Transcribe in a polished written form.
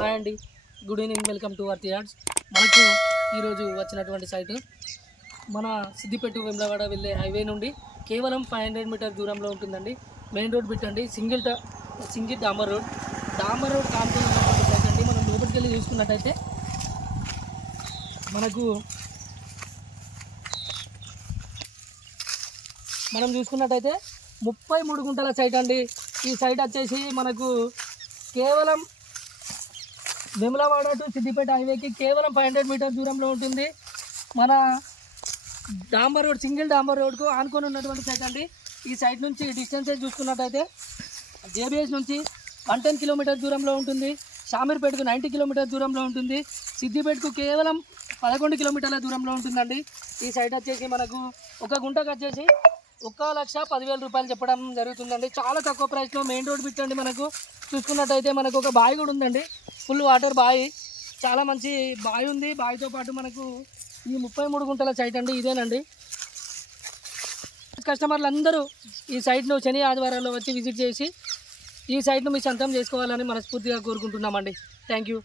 Hi అండి, good evening, welcome to worth yards. మనకు ఈరోజు వచ్చినటువంటి సైటు మన సిద్దిపేట వెమ్లవాడ వెళ్ళే హైవే నుండి కేవలం 500 మీటర్ దూరంలో ఉంటుందండి. మెయిన్ రోడ్ బిట్ అండి, సింగిల్ డాంబర్ రోడ్ కానుకొని ఉన్నటువంటి సైట్ అండి. మనం లోపలికి వెళ్ళి చూసుకున్నట్టయితే మనం చూసుకున్నట్టయితే 33 గుంటల సైట్ అండి. ఈ సైట్ వచ్చేసి మనకు కేవలం వేములవాడ టు సిద్దిపేట హైవేకి కేవలం 500 మీటర్ దూరంలో ఉంటుంది. మన సింగిల్ డాంబర్ రోడ్కు ఆనుకొని ఉన్నటువంటి సైట్ అండి. ఈ సైట్ నుంచి డిస్టెన్స్ చూసుకున్నట్టయితే జేబీఎస్ నుంచి 110 కిలోమీటర్ దూరంలో ఉంటుంది. షామీర్పేటకు 90 కిలోమీటర్ దూరంలో ఉంటుంది. సిద్దిపేటకు కేవలం 11 కిలోమీటర్ల దూరంలో ఉంటుందండి. ఈ సైట్ వచ్చేసి మనకు ఒక గుంటకు వచ్చేసి 1,10,000 రూపాయలు చెప్పడం జరుగుతుందండి. చాలా తక్కువ ప్రైస్లో మెయిన్ రోడ్ పెట్టండి. మనకు చూసుకున్నట్టయితే మనకు ఒక బావి కూడా ఉందండి, ఫుల్ వాటర్ బావి, చాలా మంచి బావి ఉంది. బావితో పాటు మనకు ఈ 33 గుంటల సైట్ అండి ఇదేనండి. కస్టమర్లు అందరూ ఈ సైట్ను శని ఆదివారాల్లో వచ్చి విజిట్ చేసి ఈ సైట్ను మీ సొంతం చేసుకోవాలని మనస్ఫూర్తిగా కోరుకుంటున్నామండి. Thank you.